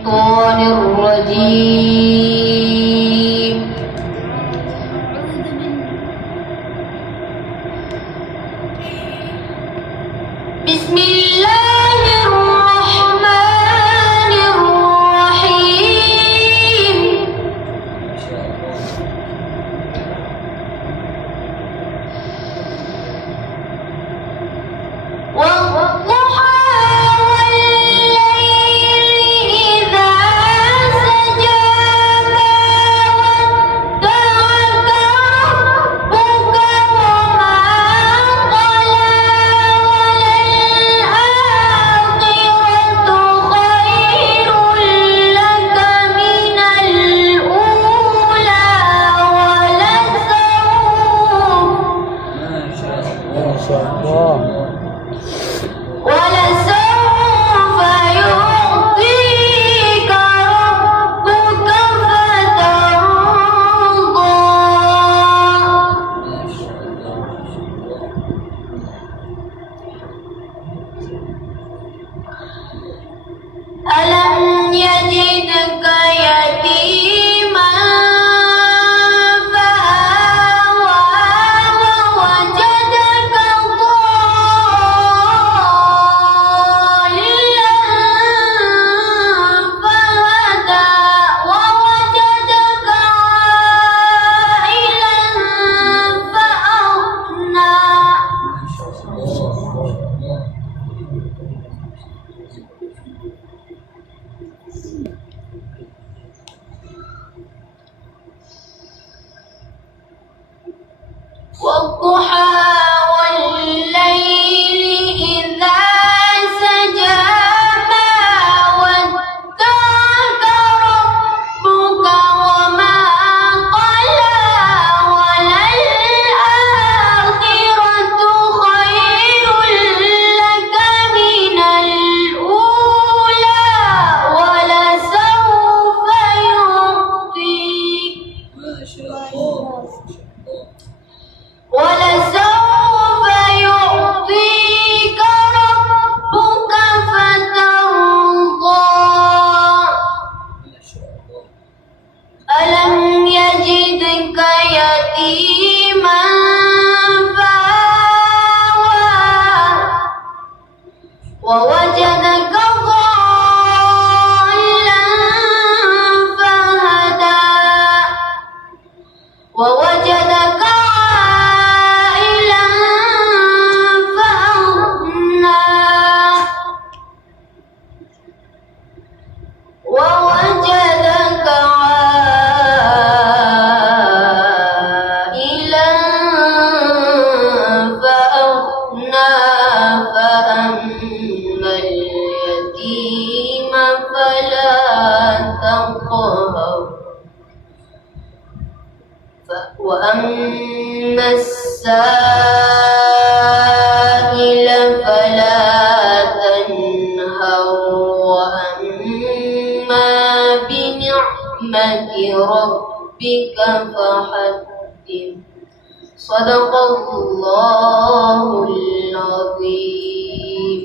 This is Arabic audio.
الشيطان الرجيم. بسم الله الرحمن الرحيم. والضحى ولسوف يعطيك ربك فترضى. ألم يجدك يتيما والضحى والليل إذا سجى ما ودعك ربك وما قلى وللآخرة خير لك من الأولى ولسوف يعطيك ولسوف يعطيك ربك فترضى. ألم يجدك يتيما فآوى ووجدك ضالا فهدى ووجدك ووجدك عائلا فأغنى فأما اليتيم فلا تقهر وأما السائل فلا تنهر وأما بنعمة ربك فحدث. صدق الله العظيم.